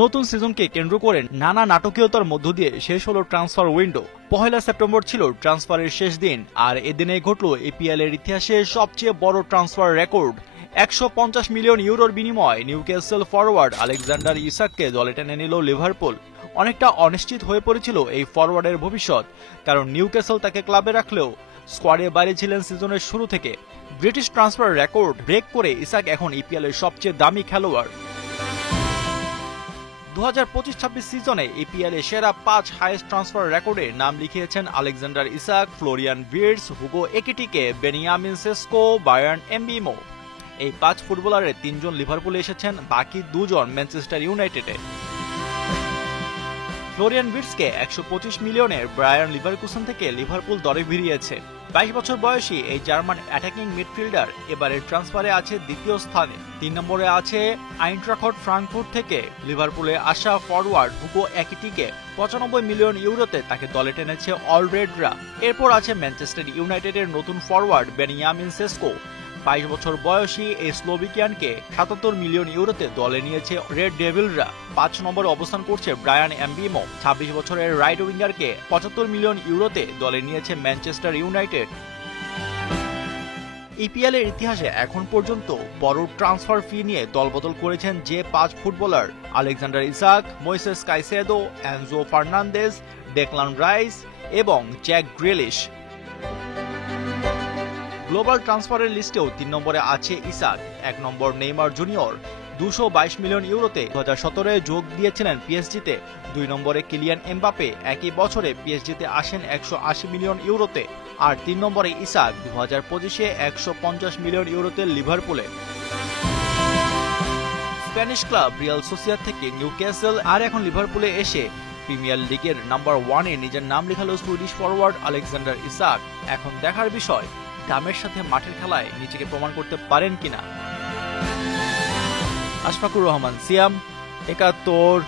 নতুন সিজনকে কেন্দ্র করে নানা নাটকীয়তার মধ্য দিয়ে শেষ হলো ট্রান্সফার উইন্ডো। 1 সেপ্টেম্বর ছিল ট্রান্সফারের শেষ দিন, আর এদিনে ঘটল এপিএল এর ইতিহাসে সবচেয়ে বড় ট্রান্সফার রেকর্ড। 150 মিলিয়ন ইউরোর বিনিময়ে নিউক্যাসল ফরওয়ার্ড আলেকজান্ডার ইসাককে দলে টেনে নিল লিভারপুল। অনেকটা অনিশ্চিত হয়ে পড়েছিল এই ফরওয়ার্ডের ভবিষ্যৎ, কারণ নিউক্যাসল তাকে ক্লাবে রাখলেও স্কোয়াডে বাইরে ছিলেন সিজনের শুরু থেকে। ব্রিটিশ ট্রান্সফার রেকর্ড ব্রেক করে ইসাক এখন ইপিএল এর সবচেয়ে দামি খেলোয়াড়। 2025-26 সিজনে ইপিএল এ সেরা 5 হাইয়েস্ট ট্রান্সফার রেকর্ডে নাম লিখিয়েছেন Alexander Isak, Florian Wirtz, Hugo Ekitike, Benjamin Sesko, Bryan Mbeumo. এই 5 ফুটবলারের 3 জন লিভারপুলে এসেছেন, বাকি 2 জন ম্যানচেস্টার ইউনাইটেডে। ফ্লোরিয়ান ভির্টসকে 125 মিলিয়নের ব্রায়ান লিভারকুসেন থেকে লিভারপুল দরে ভিড়িয়েছে। 22 বছর বয়সী এই জার্মান অ্যাটাকিং মিডফিল্ডার এবারের ট্রান্সফারে আছে দ্বিতীয় স্থানে। 3 নম্বরে আছে আইনট্রাখট ফ্রাঙ্কফুর্ট থেকে লিভারপুলে আসা ফরওয়ার্ড হুগো একিটিকে। 95 মিলিয়ন ইউরোতে তাকে দলে টেনেছে অলরেডরা। এরপর আছে ম্যানচেস্টার ইউনাইটেডের নতুন ফরওয়ার্ড বেনিয়ামিন সেস্কো। 22 বছর বয়সী এই স্লোভিকিয়ানকে 77 মিলিয়ন ইউরোতে দলে নিয়েছে রেড ডেভিলরা। 5 নম্বরে অবস্থান করছে ব্রায়ান এমবিমো। 26 বছরের রাইট উইঙ্গারকে 75 মিলিয়ন ইউরোতে দলে নিয়েছে ম্যানচেস্টার ইউনাইটেড। ইপিএল এর ইতিহাসে এখন পর্যন্ত বড় ট্রান্সফার ফি নিয়ে দলবদল করেছেন যে 5 footballer: Alexander Isak, Moises Caicedo, Enzo Fernandez, Declan Rice এবং জ্যাক গ্রিলিশ। গ্লোবাল ট্রান্সফারের লিস্টেও 3 নম্বরে আছে Isak. 1 number Neymar Junior, 222 million ইউরোতে 2017-এ যোগ দিয়েছিলেন পিএসজিতে। 2 নম্বরে কিলিয়ান এমবাপে, একই বছরে পিএসজিতে আসেন 180 মিলিয়ন ইউরোতে। আর 3 নম্বরে ইসাক, 2025-এ 150 মিলিয়ন ইউরোতে লিভারপুলে। স্প্যানিশ ক্লাব রিয়াল সোসিয়েদাদ থেকে নিউক্যাসল আর এখন লিভারপুলে এসে প্রিমিয়ার লিগের নাম্বার 1-এ নিজের নাম লেখালো সুইডিশ ফরওয়ার্ড আলেকজান্ডার ইসাক। এখন দেখার বিষয়, দামের সাথে মাঠের খেলায় নিজেকে প্রমাণ করতে পারেন কিনা। আশফাকুর রহমান, সিয়াম, 71।